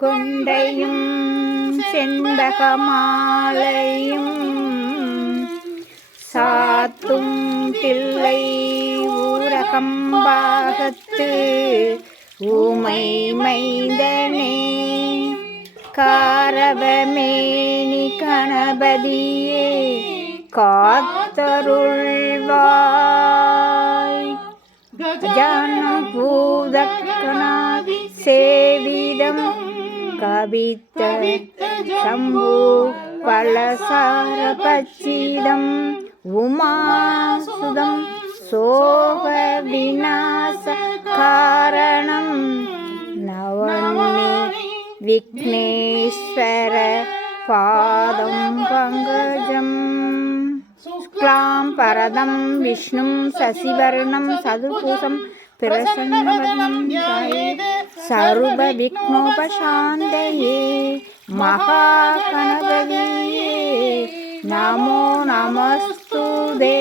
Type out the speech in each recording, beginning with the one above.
கொண்டையும் செண்பகமாலையும் சாத்தும் தில்லை ஊரகம்பாகத்து ஊமை மைந்தனே காரவமேனி கணபதியே காத்தருள்வாய் கஜானம் பூதகணாதி சேவிதம் கவித்த சம்பு பலசாரபச்சிதம் உமாசுதம் சோக விநாச காரணம் நவநி விக்னேஸ்வர பாதம் பங்கஜம் சுக்லாம் பரதம் விஷ்ணும் சசிவர்ணம் சதுர்பூஷம் பிரசன்னவதனம் சர்வ விக்னோபசாந்தயே மகாகணபதியே நமோ நமஸ்துதே.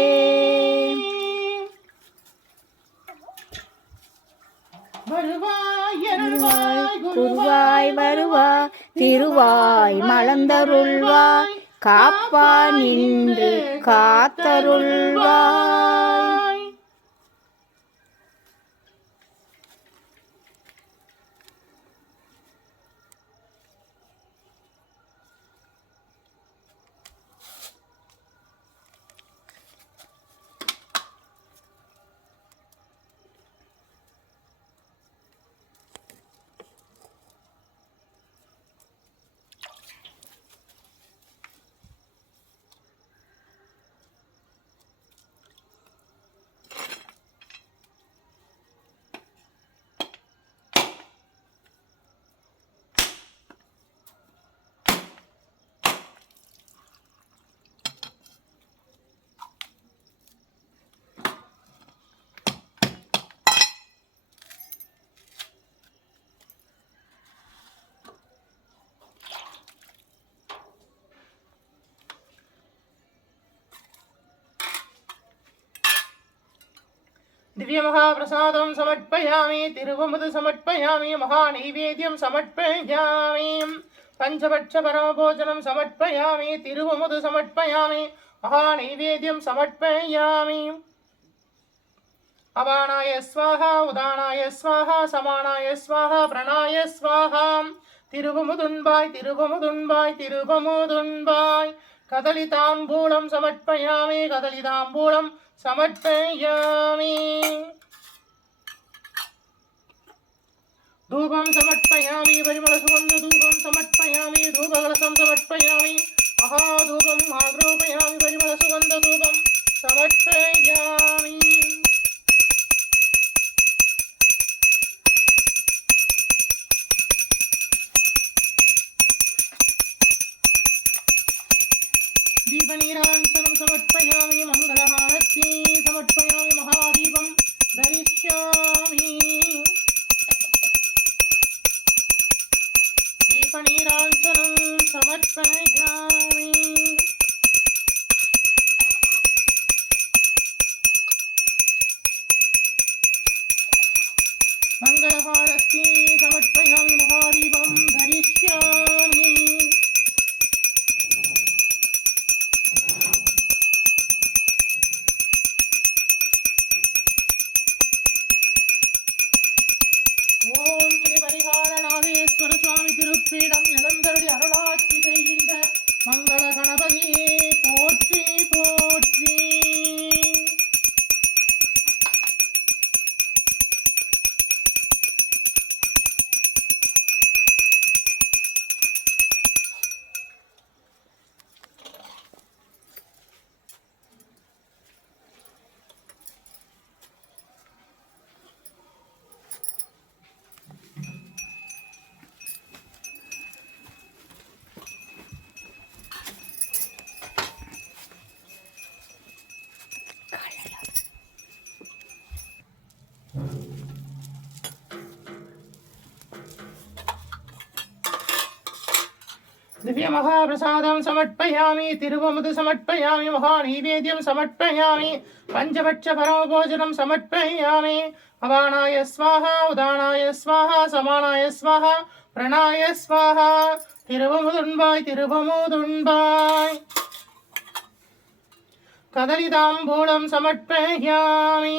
குருவாய் வருவாய் திருவாய் மலர்ந்தருள்வாய் காப்பா நின்று காத்தருள்வாய். दिव्य महाप्रसादं समर्पयामि तिरुवमुद समर्पयामि महानैवेद्यं समर्पयामि पंचपक्ष परमभोजनं समर्पयामि तिरुवमुद समर्पयामि महानैवेद्यं समर्पयामि अवाणाय स्वाहा उदानाय स्वाहा समानाय स्वाहा प्रणाय स्वाहा तिरुवमुदुन्बाय तिरुवमुदुन्बाय तिरुवमुदुन्बाय कदलिताम्बूलं समर्पयामि कदलिताम्बूलं समर्पयामि धूपं समर्पयामि परिमलसुगन्ध धूपं समर्पयामि धूपकलशं समर्पयामि महाधूपं आग्रोपयामि परिमलसुगन्ध धूपं समर्पयामि दीपनीराञ्जनं समर्पयामि मङ्गलहारती समर्पयामि महादीपं धरिष्यामि दीपनीराञ्जनं समर्पयामि मङ्गलहारती समर्पयामि महादीपं धरिष्यामि திருப்பீடம் இளந்தருடி அருளாட்சி செய்கின்ற மங்கள கணபதியே போற்றி போற்றி. दिव्य महाप्रसादं समर्पयामि तिरुवमुद समर्पयामि महानैवेद्यं समर्पयामि पंचपक्ष परमभोजनं समर्पयामि அவானாய ஸ்வாஹா உதானாய ஸ்வாஹா சமானாய ஸ்வாஹா பிரணாய ஸ்வாஹா திருவமுதுண்பாய் திருவமுதுண்பாய் கதலிதாம்பூலம் சமர்ப்பயாமி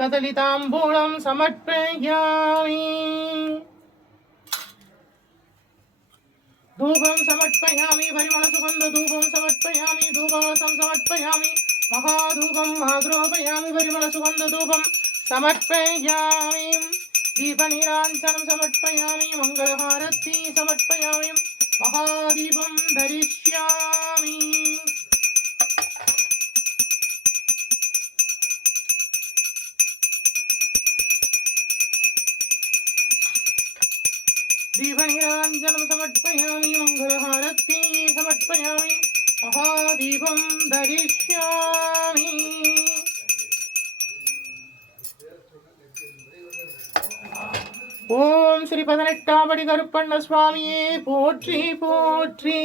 கதலிதாம்பூலம் சமர்ப்பயாமி धूपं समर्पयामि परिमलसुगन्धधूपं समर्पयामि धूपवसं समर्पयामि महाधूपं आग्रोपयामि परिमलसुगन्धधूपं समर्पयामि दीपनीराञ्जनं समर्पयामि मङ्गलहारती समर्पयामि महादीपं धरिष्यामि दीपनीराञ्जनं समर्पयामि मङ्गलहारती समर्पयामि महादीपं धरिष्यामि ஓம் ஸ்ரீ 18ஆம் படி கருப்பண்ண சுவாமியே போற்றி போற்றி.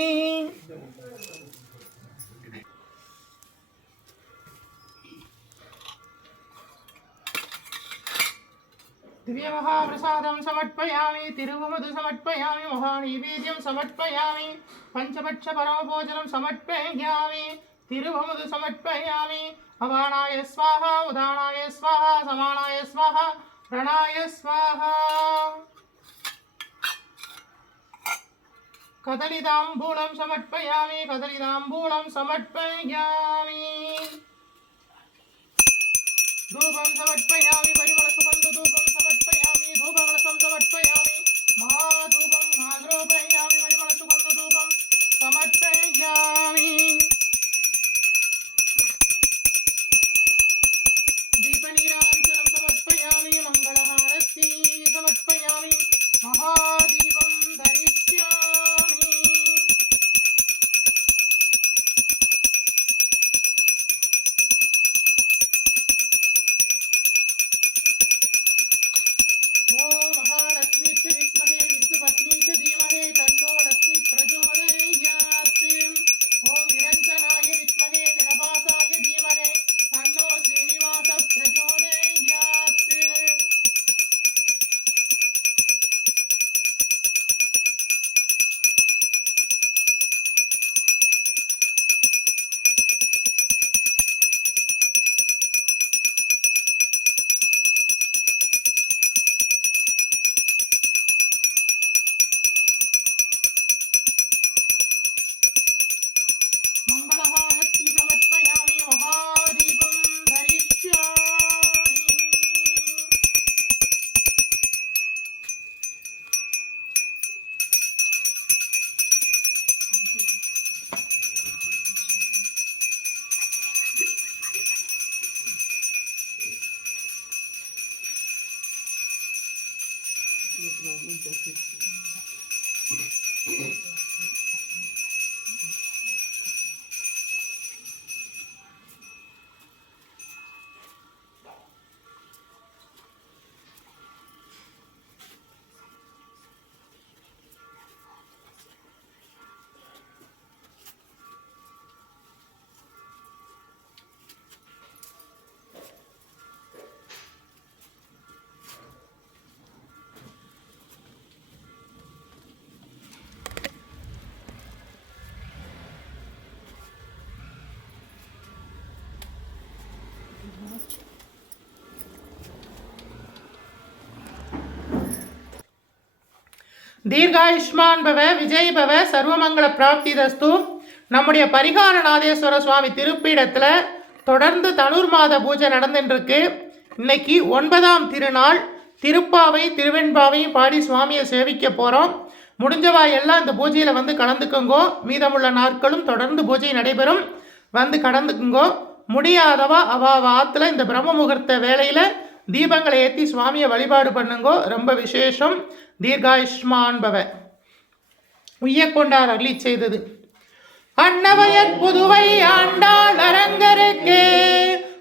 दिव्य महाप्रसादं समर्पयामि तिरुवमधु समर्पयामि महानैवेद्यं समर्पयामि पंचपक्ष परमभोजनं समर्पयामि तिरुवमधु समर्पयामि अवाणाय स्वाहा उदानाय स्वाहा समानाय स्वाहा प्रणाय स्वाहा कदलीताम्बूलं समर्पयामि कदलीताम्बूलं समर्पयामि धूपं समर्पयामि परिमलसुगन्धधूपं समर्पयामि धूपकलशं समर्पयामि महाधूपं आग्रोपयामि परिमलसुगन्धधूपं समर्पयामि दीपनीराञ्जनं समर्पयामि मङ्गलहारती समर्पयामि महादीपं धरिष्यामि ओम महालक्ष्मी विद्महे विष्णुपत्नी च धीमहि तन्नो लक्ष्मी प्रचोदयात् ओम निरञ्जनाय विद्महे निरभासाय धीमहि तन्नो श्रीनिवास प्रचोदयात् मंगलहारती समर्पयामि महादीपं धरिष्यामि தீர்காயுஷ்மான் பவ விஜய் பவ சர்வமங்கள பிராப்திதஸ்து. நம்முடைய பரிகாரநாதேஸ்வர சுவாமி திருப்பீடத்தில் தொடர்ந்து தனுர் மாத பூஜை நடந்துட்டுருக்கு. இன்னைக்கு 9ஆம் திருநாள் திருப்பாவை திருவெண்பாவையும் பாடி சுவாமியை சேவிக்க போகிறோம். முடிஞ்சவா எல்லாம் இந்த பூஜையில் வந்து கலந்துக்குங்கோ. மீதமுள்ள நாட்களும் தொடர்ந்து பூஜை நடைபெறும், வந்து கலந்துக்குங்கோ. முடியாதவா அவ ஆற்றுல இந்த பிரம்ம முகூர்த்த வேளையில் தீபங்களை ஏற்றி சுவாமியை வழிபாடு பண்ணுங்கோ. ரொம்ப விசேஷம். தீர்காயுஷ்மான் பவ. உய்யக்கொண்டார் அருளி செய்தது. அன்னவயற் புதுவை ஆண்டாள் அரங்கருக்கு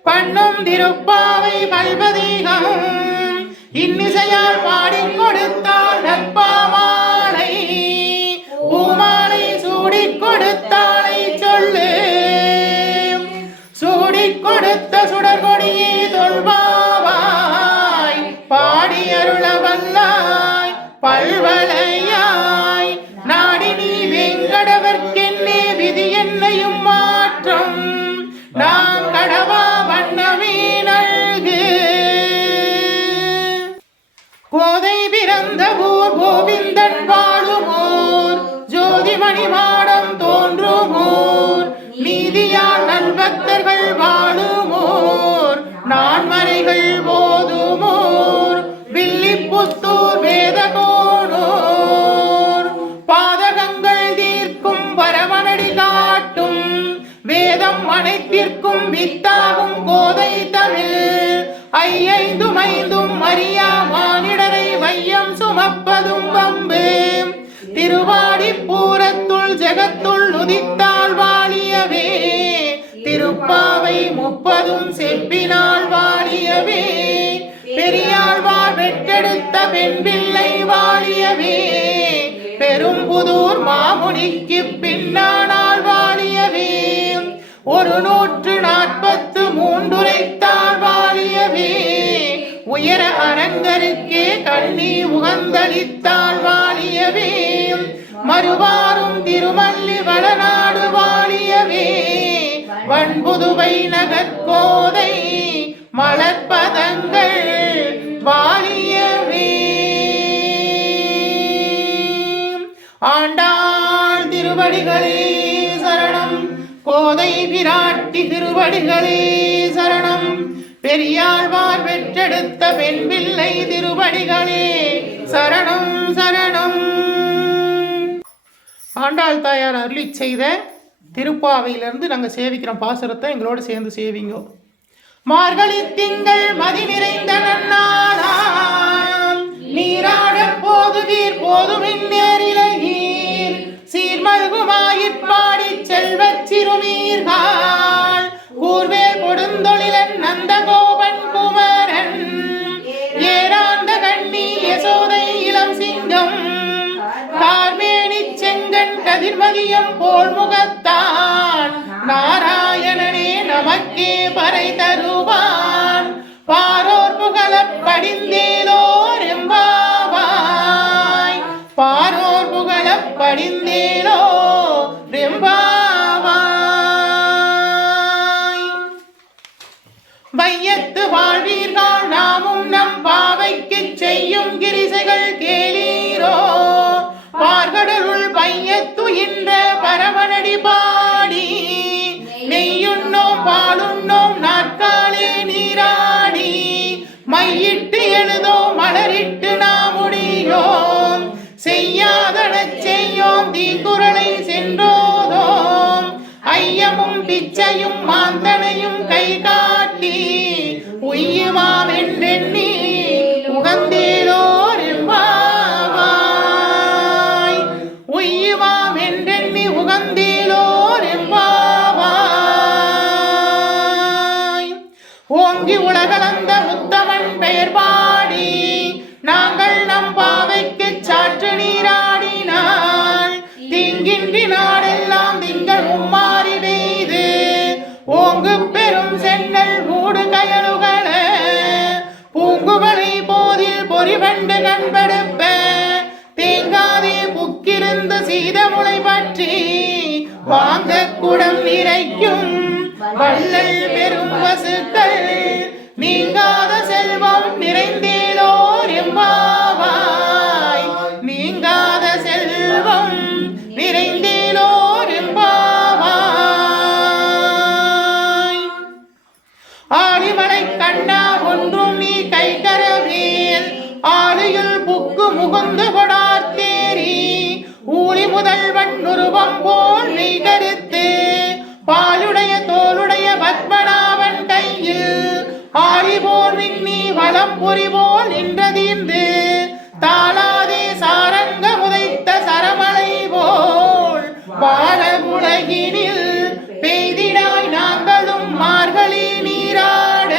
பண்ணும் திருப்பாவை மல்பதீகம் இன்னிசையால் பாடிக் கொடுத்தாள் நற்பாமாலை பூமாலை சூடிக் கொடுத்தாளை சொல்லு சூடிக் கொடுத்த சுடர்கொடியே தொல்பாவாய் நம் அனைத்திற்கும் வித்தாகும் கோதை தமிழ். ஐந்தும் ஐந்தும் அறியா மானிடரை வையம் சுமப்பதும் வம்பு. திருவாடி பூரத்துள் ஜெகத்துள் உதித்தாள் வாழியவே. திருப்பாவை 30 செப்பினாள் வாழியவே. பெரியாழ்வார் பெற்றெடுத்த பெண் பிள்ளை வாழியவே. பெரும்புதூர் மாமுனிக்கு பின்னானாள் வாழியவே. 143 உரைத்தாள் வாழியவே. உயர அரங்கருக்கே கண்ணி உகந்தளித்தாள் வாழியவே. மறுவாரும் திருமல்லி வளநாடு வாழியவே. வன்புதுவை நகர்கோதை மலர்பதங்கள் வாழியவே. ஆண்டாள் திருவடிகளே சரணம். கோதை பிராட்டி திருவடிகளே சரணம். பெரியாழ்வார் பெற்றெடுத்த பெண் பிள்ளை திருவடிகளே சரணம் சரணம். ஆண்டாள் தாயார் அருளி செய்த திருப்பாவையிலிருந்து நாங்கள் சேவிக்கிறோம் பாசுரத்தை, எங்களோடு சேர்ந்து சேவிங்கோ. மார்கழி திங்கள் மதி நிறைந்த நன்னாளாம். நீராட போதுவீர் போதுமின் நேரிலகீர். சீர்மல்குமாயிற்பாடி செல்வச் சிறுமீர்கள். கூர்வேல் கொடுந்தொழிலன் நந்தகோபன் குமரன். ஏராந்த கண்ணி யசோதை இளம் சிங்கம். கார்மேனி செங்கன் கதிர்மதியம் போல் முகத்தான். நாராயணனே நமக்கே பறை தருவான். பாரோர் புகழப் படிந்தேலோர் எம்பாவாய். பாரோர் புகழப் படிந்தேலோர் எம்பாவாய். வையத்து வாழ்வீர்கள் நாமும் நம் பாவைக்கு செய்யும் கிரிசைகள் கேளீரோ. பார்கடலுள் பையத்துயின்ற பரமனடி பாடி. நெய்யுண்ணோம் பாலுண்ணோம் நாட்காலே நீராடி. மையிட்டு எழுதோம் மலரிட்டு நாமுடியோம். செய்யாதனச் செய்யோம் தீங்குறளை சென்றோதோம். ஐயமும் பிச்சையும் மாந்தனையும் கை காட்டி. உய்யுமாம் என்றெண்ணி உகந்தேலோர் எம்பாவாய். உய்யுமாம் என்றெண்ணி உகந்தேலோர் எம்பாவாய். ஓங்கி உலகளந்த உத்தமன் பெயர் பாடி. நாங்கள் நம் பாவைக்கு சாற்று நீராடினாள். தீங்கின்றி நாடெல்லாம் திங்கள் மும்மாறி பெய்து. ஓங்கு பெரும் சென்னல் மூடு கயலுகள. பூங்குவலை போதில் பொறிவண்டு கண்படுப்ப. தேங்காதே புக்கிருந்து சீதமுளை பற்றி. வாங்க குடம் நிறைக்கும் வள்ளல் பெரும் பசுக்கள். நீங்காத செல்வம் நிறைந்தேலோர் எம்பாவாய். நீங்காத செல்வம் நிறைந்தேலோர் எம்பாவாய். ஆடிமலை கண்ணா ஒன்றும் நீ கைகரவேல். ஆளியுள் புக்கு முகுந்து கொடார்த்தேரி. ஊழி முதல்வன் உருவம் போல் நீ கருத்து. பாலுடைய தோளுடைய பத்மநாபன் கையில். ஆழி போல் விண்ணி வளம் பொறி போல் நின்றதீர்ந்து. தாளாதே சாரங்க முதைத்த சரமலை போல். வாழ உலகினில் பெய்திடாய் நாங்களும் மார்கழி நீராட.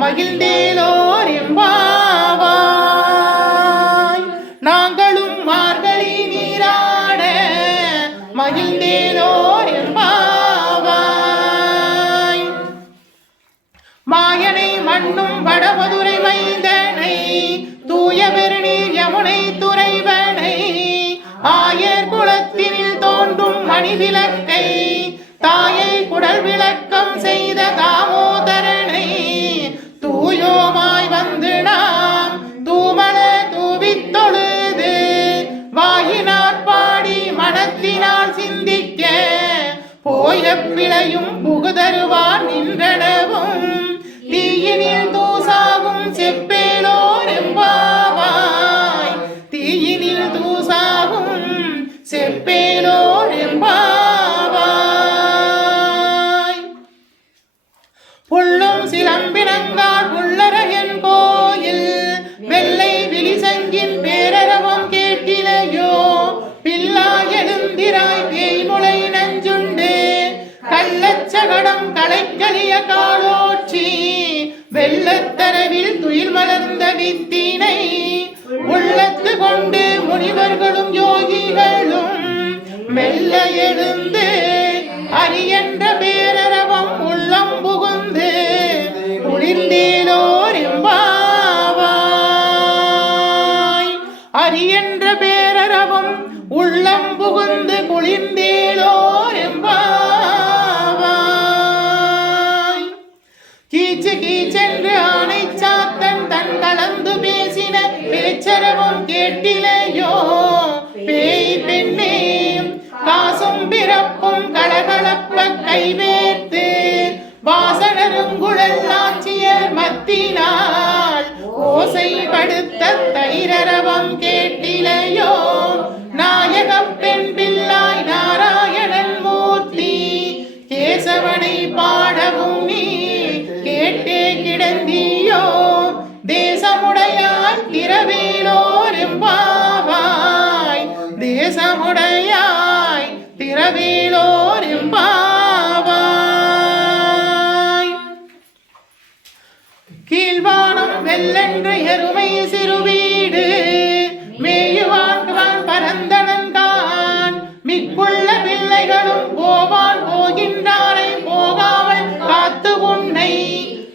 மகிழ்ந்தேலோர் எம்பாவாய். நாங்களும் மார்கழி நீராட. மகிழ்ந்தேலோர் எம்பாவாய். மாயனை மண்ணும் வடமதுரை மைந்தனை. தூய பெருநீர் யமுனை துறைவனை. ஆயர் குலத்தினில் தோன்றும் மணிவிளக்கை. தாயை குடல் விளக்கம் செய்த தாமோதரனை. தூயோமாய் வந்து நாம் தூமல தூவித் தொழுது. வாயினார் பாடி மனத்தினால் சிந்திக்க. போய பிழையும் புகுதருவான் நின்றனவும். தீயினில் தூசாகும் செப்பேலோர் எம்பாவாய். தீயினில் தூசாகும் செப்பேலோர் எம்பாவாய். உடைய காலோற்றி வெள்ளத்தரவில் துயில் மலர்ந்த வித்தினை உள்ளத்து கொண்டு முனிவர்களும் யோகிகளும் மெல்ல எழுந்து அரியன்ற பேரரவம் உள்ளம் புகுந்து குளிர்ந்தேலோர் எம்பாவாய். அரியன்ற பேரரவம் உள்ளம் புகுந்து குளிர்ந்தேலோர் எம்பாவாய். கீச்சு கீச்சென்று ஆணை சாத்தன் தன் கலந்து பேசின பேச்சரவும் கேட்டிலையோ பேய் பெண்ணே காசும் பிறப்பும் கலகலப்ப கைவேர்த்து வாசனருங்குழல் ஆட்சியர் மத்தினால் ஓசை படுத்த தைரரவம் கேட்டிலையோ நாயகம் பெண் பிள்ளாய் நாராயணன் மூர்த்தி கேசவனை பாடவும் நீ கேட்டே கிடந்தியோ தேசமுடையாய் திரவேலோர் எம்பாவாய். தேசமுடையாய் திரவேலோர் எம்பாவாய். கீழ்வானம் வெள்ளென்ற எருமை சிறுவீடு மேயுவான் பரந்தனன்கான் மிக்குள்ள பிள்ளைகளும் போவான் போகின்றாரை போகாமல் காத்து உன்னை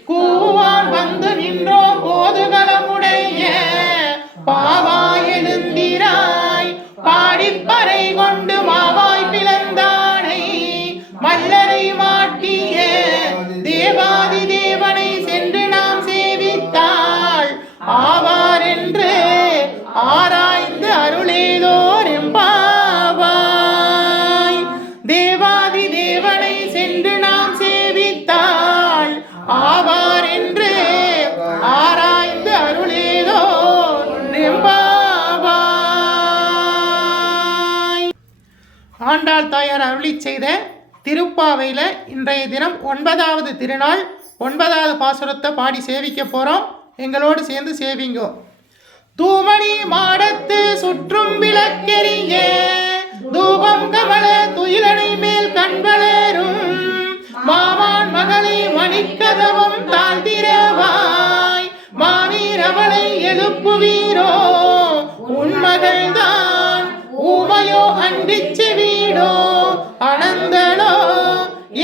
கூவான் வந்து நின்றோ போதுகளமுடைய பாவாய் எழுந்திராய் பாடிப்பறை கொண்டு மாவாய் பிளந்தானை மல்லரை மாட்டிய தேவாதி தேவனை சென்று நாம் சேவித்தாள் ஆவார் என்று ஆராய்ந்து அருளேலோர் எம்பாவாய். தேவாதி தேவனை சென்று நாம் சேவித்தாள் ஆவார் என்று ஆராய்ந்து அருளேலோர் எம்பாவாய். ஆண்டாள் தாயார் அருளி செய்த திருப்பாவையில் இன்றைய தினம் 9வது திருநாள் 9வது பாசுரத்தை பாடி சேவிக்க போகிறோம். எங்களோடு சேர்ந்து சேவிங்கோ. தூமணி மாடத்து சுற்றும் விளக்கெரிய தூபம் கமல துயிலனை மேல் கண்வளரும் மாமான் மகளை மணிக்கதவம் தாழ்த்திரவாய் மாவீர் அவளை எழுப்புவீரோ உன் மகள்தான் ஊமையோ அன்றிச்சு வீடோ அனந்தளோ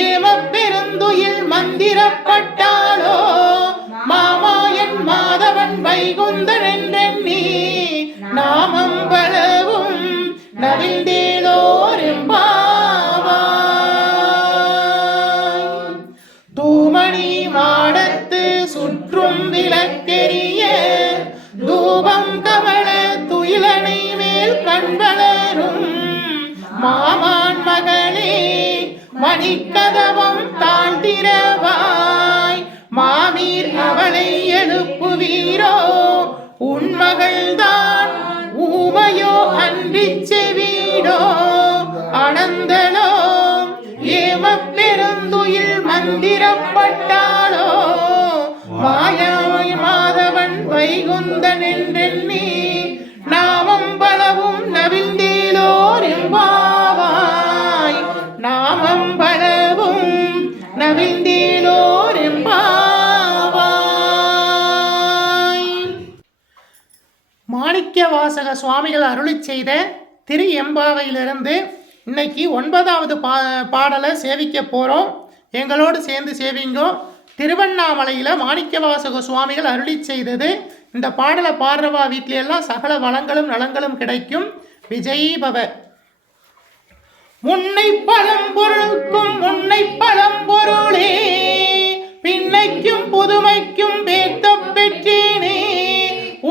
ஏம பெருந்துயில் மந்திரப்பட்டாளோ மாமாயன் மாதவன் வைகுந்தன் என்றெண்ணி நாமம் பலவும் நவிழ்ந்தேலோர் எம்பாவாய். தூமணி மாடத்து சுற்றும் விளக்கெரிய தூபம் கமல துயிலனை மேல் கண்வளரும் மாமான் மகளே மணிக்கதவம் தாழ்த்திரவாய் மாமீர் அவளை எழுப்புவீரோ உன் மகள்தான் ஊமையோ அன்றிச்சு வீடோ அனந்தளோ ஏம பெருந்துயில் மந்திரப்பட்டாளோ மாயாய் மாதவன் வைகுந்தன் என்றெண்ணி நாமம் பலவும் நவிழ்ந்தேலோர் எம்பாவாய். நாமம் பலவும் நவிழ்ந்தேலோர் எம்பாவாய். மாணிக்கவாசக சுவாமிகள் அருளி செய்த திரு எம்பாவையிலிருந்து இன்னைக்கு 9வது பாடலை சேவிக்க போகிறோம். எங்களோடு சேர்ந்து சேவிங்கோ. திருவண்ணாமலையில் மாணிக்கவாசக சுவாமிகள் அருளி செய்தது. இந்த பாடலை பாடுறவா வீட்டில எல்லாம் சகல வளங்களும் நலங்களும் கிடைக்கும். விஜய் பவ. முன்னை பழம்பொருளுக்கும் முன்னை பழம்பொருளே பின்னைக்கும் புதுமைக்கும் பேர்த்த பெற்றேனே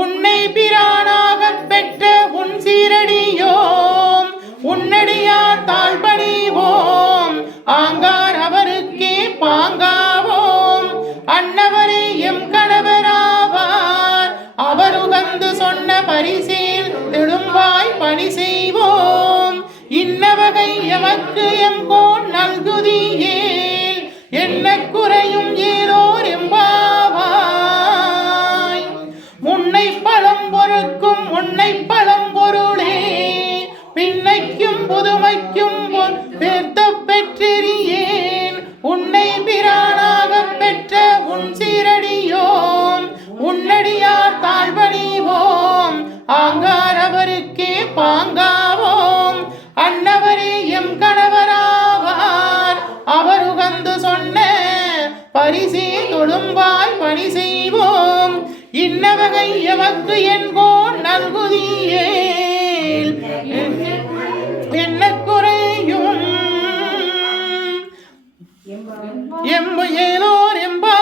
உன்னை பிரானாக பெற்ற உன் சீரடியோம் உன்னடியார் தாழ்பணிவோம் ஆங்கார் அவருக்கே பாங்காவோம் அன்னவரே எம் கணவராவார் அவர் உகந்து சொன்ன பரிசேல் எழும்பாய் பணி செய்வோம் இன்னவகை எமக்கு எங்கோன் நல்குதியேல் என்ன குறையும் ஏலோர் எம்பாவாய். முன்னை பழம்பொருளுக்கும் முன்னை பழம்பொருளே பின்னைக்கும் புதுமைக்கும் பேர்த்த பெற்றெறியேன் உன்னை பிரானாக பெற்ற உன் சீரடியோம் உன்னடியார் தாழ்வணிவோம் ஆங்காரவருக்கே பாங்காவோம் அன்னவரே எம் கணவராவார் அவர் உகந்து சொன்ன பரிசே தொழும்பாய் பணி செய்வோம் இன்னவகை எமக்கு என்கோன் நல்குதியேல் என்ன குறையும் எம்புயலோர் எம்பாவாய்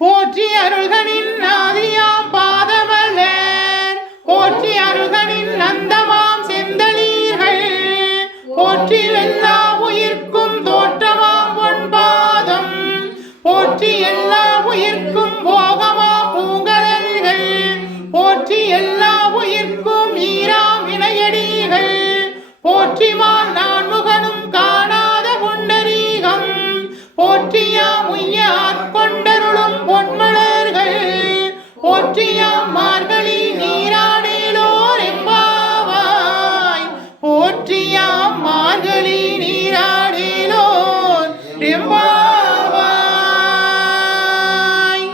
போற்றி அருள்கனின் ஆதியாம் பாதமலர் போற்றி அருள்கனின் நந்தமாம் செந்தளீர்கள் போற்றி எல்லா உயிர்க்கும் தோற்றமாம் பொன்பாதம் போற்றி எல்லா உயிர்க்கும் போகமா பூங்கடல்கள் போற்றி எல்லா உயிர்க்கும் ஈராம் இணையடிகள் போற்றிமான் நான்முகனும் காணாத புண்டரீகம் போற்றியாம் உய்யார் கொண்டருளும் பொன்மலர்கள் போற்றியாம் மார்கழி நீராடேலோர் எம்பாவாய் போற்றியாம் மார்கழி நீராடேலோர் எம்பாவாய்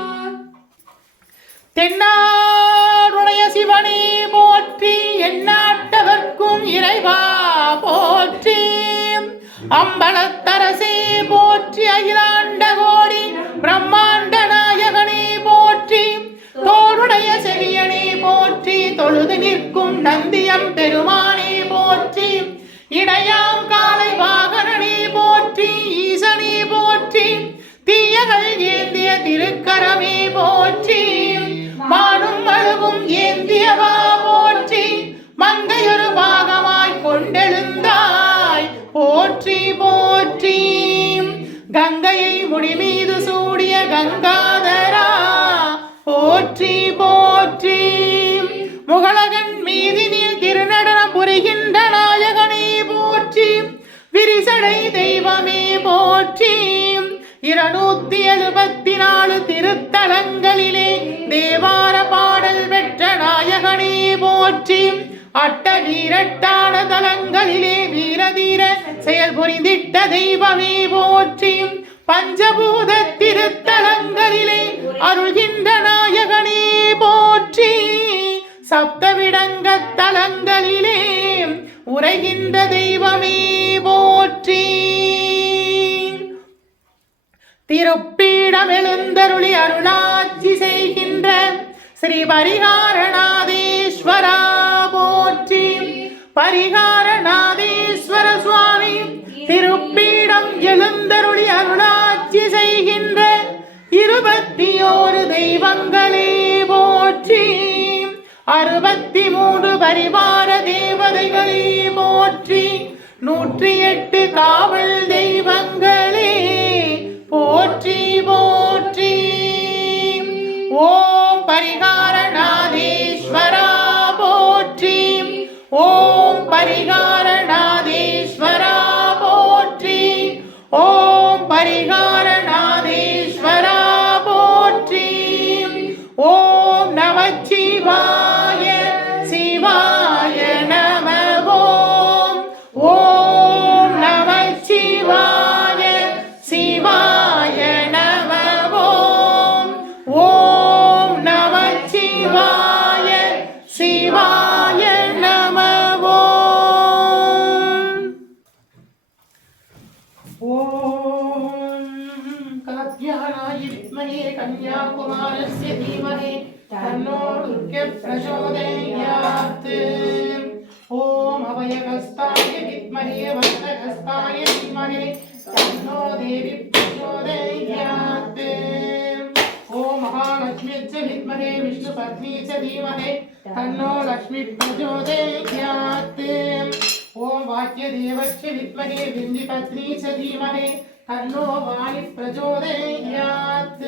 தென்னாடுடைய சிவனே போற்றி எந்நாட்டவர்க்கும் இறைவா போற்றி அம்பலத்தரசே போற்றி அகிலாண்ட கோடி பிரம்மாண்ட நாயகனே போற்றி தோளுடைய செவியனே போற்றி தொழுது நிற்கும் நந்தியம் பெருமானே போற்றி இடையாம் காலை வாகனனே போற்றி ஈசனே போற்றி தீயகள் ஏந்திய திருக்கரமே போற்றி மானும் அழுவும் ஏந்தியவா போற்றி மங்கையொரு பாகமாய் கொண்டெழுந்தாய் போற்றி போற்றி கங்கையை முடிமீது சூடிய கங்காதரா போற்றி போற்றி முகலகன் மீதினில் திருநடனம் புரிகின்ற நாயகனே போற்றி விரிசடை தெய்வமே போற்றி 274 திருத்தலங்களிலே தேவார பாடல் பெற்ற நாயகனே போற்றி அட்ட வீரட்டான தலங்களிலே வீரதீர செயல் புரிந்திட்ட தெய்வமே போற்றி பஞ்சபூத திருத்தலங்களிலே அருள்கின்ற நாயகனே போற்றி சப்தவிடங்க தலங்களிலே உரைகின்ற தெய்வமே போற்றி திருப்பீடம் எழுந்தருளி அருளாட்சி செய்கின்ற ஸ்ரீ பரிகாரநாதேஸ்வரா போற்றி பரிகாரநாதேஸ்வர சுவாமி திருப்பீடம் எழுந்தருளி அருளாட்சி செய்கின்ற 21 தெய்வங்களே போற்றி 63 பரிவார தேவதைகளே போற்றி 108 காவல் தெய்வங்களே போற்றி போற்றி ஓம் பரிகாரநாதேஸ்வரா போற்றி ஓம் பரிகாரநாதேஸ்வரா போற்றி ஓம் பரிகாரநாதேஸ்வரா போற்றி ஓம் நமச்சிவாய சிவாய நம ஓம் ஓம் நமச்சிவாய சிவாய நம ஓம் ஓம் நமச்சிவாய சிவாய நம ஓம் காத்யானாய வித்மஹே கன்யாகுமாரஸ்ய தீமஹி தன்னோ துர்கே பிரச்சோதயாத் ஓம் அபயகஸ்தாய வித்மஹே வக்ரகஸ்தாய தீமஹி தன்னோ தேவி பிரச்சோதயாத் ஓம் மகாலட்சுமிச்ச வித்மஹே விஷ்ணுபத்னி ச தீமஹி தன்னோ லக்ஷ்மி பிரச்சோதயாத் ஓம் வாக்யதேவஸ்ய வித்மஹே விந்திபத்னி ச தீமஹி தன்னோ வாணி பிரச்சோதயாத்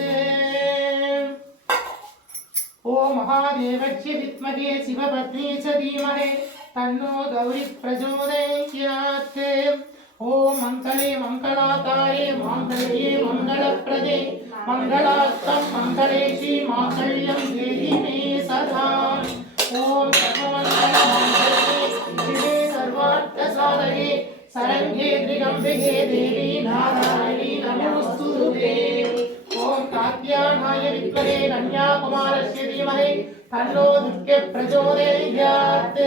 ஓம் மகாதேவஸ்ய வித்மஹே சிவபத்னி ச தீமஹி தன்னோ கௌரி பிரச்சோதயாத் ஓம் மங்களே மங்களாதாரே மாங்கல்யே மங்களப்ரதே மங்களார்த்தம் மங்களேஷி மாங்கல்யம் தேஹி மே சதா ஓம் சர்வமங்கள மாங்கல்யே சிவே சர்வார்த்த சாதகே சரண்யே अम्बिके देवी नारायणी नमोस्तुते। ओम कात्यायनाय विद्महे कन्याकुमारस्य धीमहि तन्नो दुर्गे प्रचोदयात्।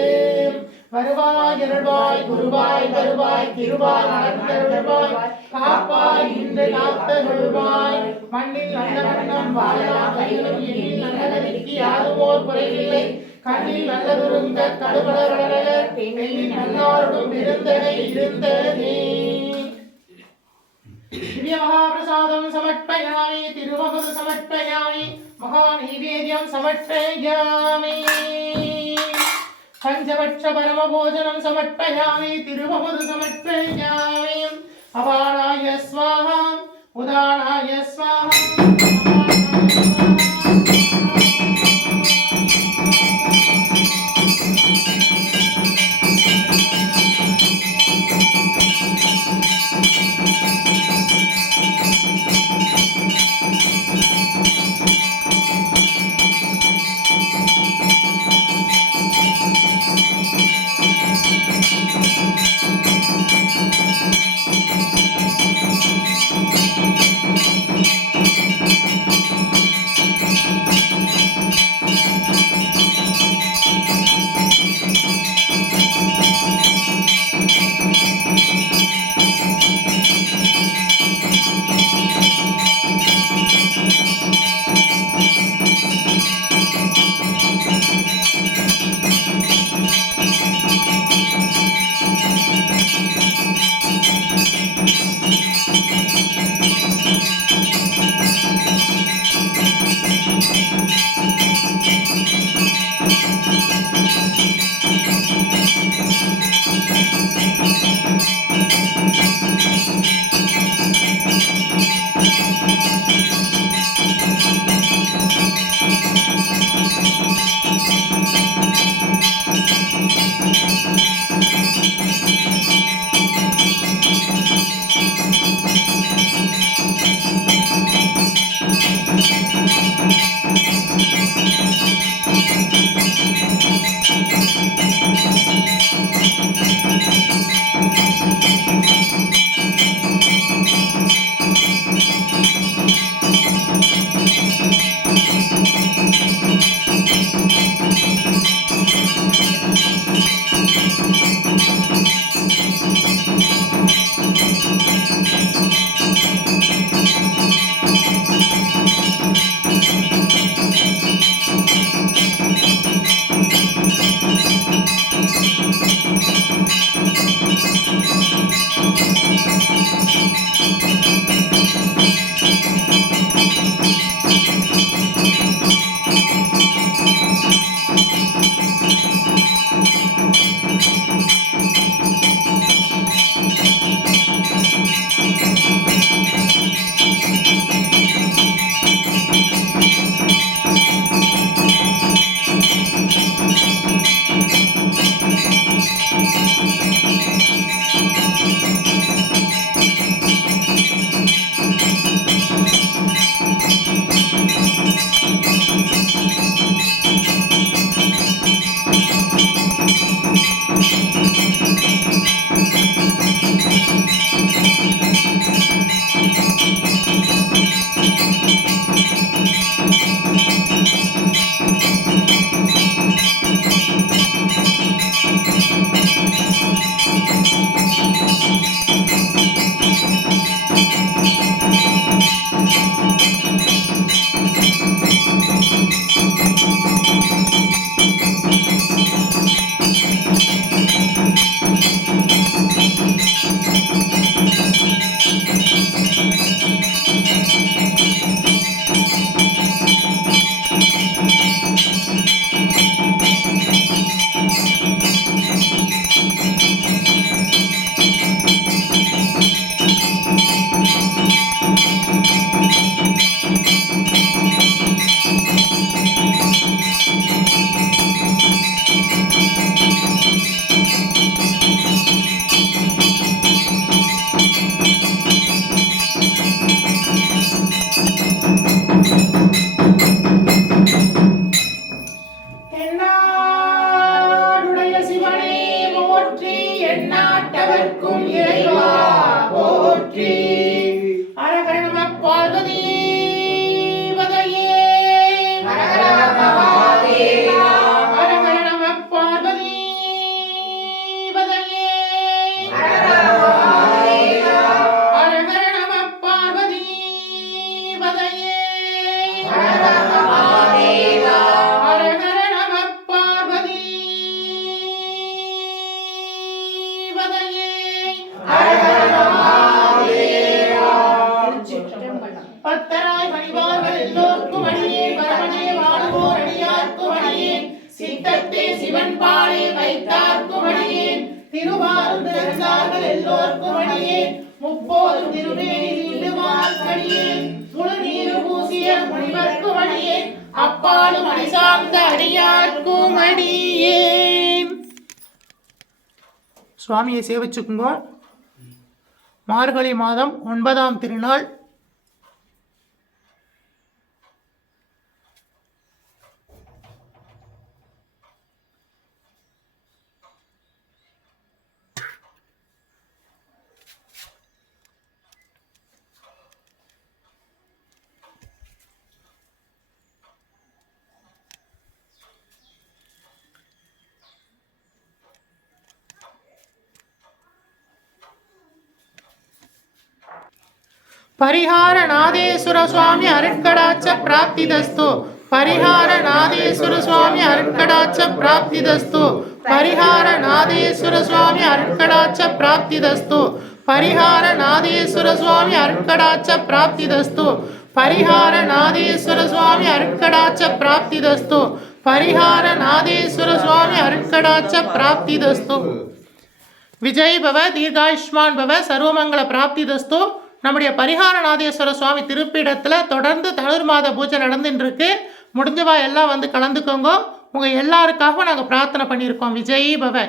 வருவாய் அருள்வாய் குருவாய் வருவாய் திருவாய் மலர்ந்தருள்வாய் காப்பாய் இன்று காத்தருள்வாய் மண்ணில் நல்ல வண்ணம் வாழலாம் கையிலும் எண்ணில் நல்லதற்கு யாருமோர் குறையில்லை கண்ணில் நல்லதுருங்க கடுமலர் பெண்ணில் நல்லாருடும் இருந்தனை இருந்தனே। दिव्य महाप्रसादं समर्पयामि तिरुवहुरु समर्पयामि महानैवेद्यं समर्पयामि पंचवक्ष परमभोजनं समर्पयामि तिरुवहुरु समर्पयामि अपानाय स्वाहा उदानाय स्वाहा। அகத்தே சிவன் பாலை வைத்தார்க்கும் அடியேன் திருவாரும் திறந்தார்கள் எல்லோர்க்கும் அடியேன் முப்போதும் திருமேனி நீண்டுமார்க்கடியேன் முழுநீரு பூசிய முனிவர்க்கும் அடியேன் அப்பாலும் அடி சார்ந்த அடியார்க்கும் அடியேன். சுவாமியை சேவிச்சுக்குங்க. மார்கழி மாதம் 9ஆம் திருநாள். பரிஹார நாதேஸ்வர சுவாமி அருட்கடாட்ச பிராப்திதஸ்து. பரிஹார நாதேஸ்வர சுவாமி அருட்கடாட்ச பிராப்திதஸ்து. பரிஹார நாதேஸ்வர சுவாமி அருட்கடாட்ச பிராப்திதஸ்து. பரிஹார நாதேஸ்வர சுவாமி அருட்கடாட்ச பிராப்திதஸ்து. பரிஹார நாதேஸ்வர சுவாமி அருட்கடாட்ச பிராப்திதஸ்து. பரிஹார நாதேஸ்வர சுவாமி அருட்கடாட்ச பிராப்திதஸ்து. விஜய் பவ, தீர்காயுஷ்மான் பவ, சர்வமங்கள பிராப்திதஸ்து. நம்முடைய பரிகாரநாதேஸ்வர சுவாமி திருப்பீடத்தில் தொடர்ந்து தனுர் மாத பூஜை நடந்துட்டு இருக்கு. முடிஞ்சவா எல்லாம் வந்து கலந்துக்கோங்க. உங்கள் எல்லாருக்காகவும் நாங்கள் பிரார்த்தனை பண்ணியிருக்கோம். விஜய் பவ.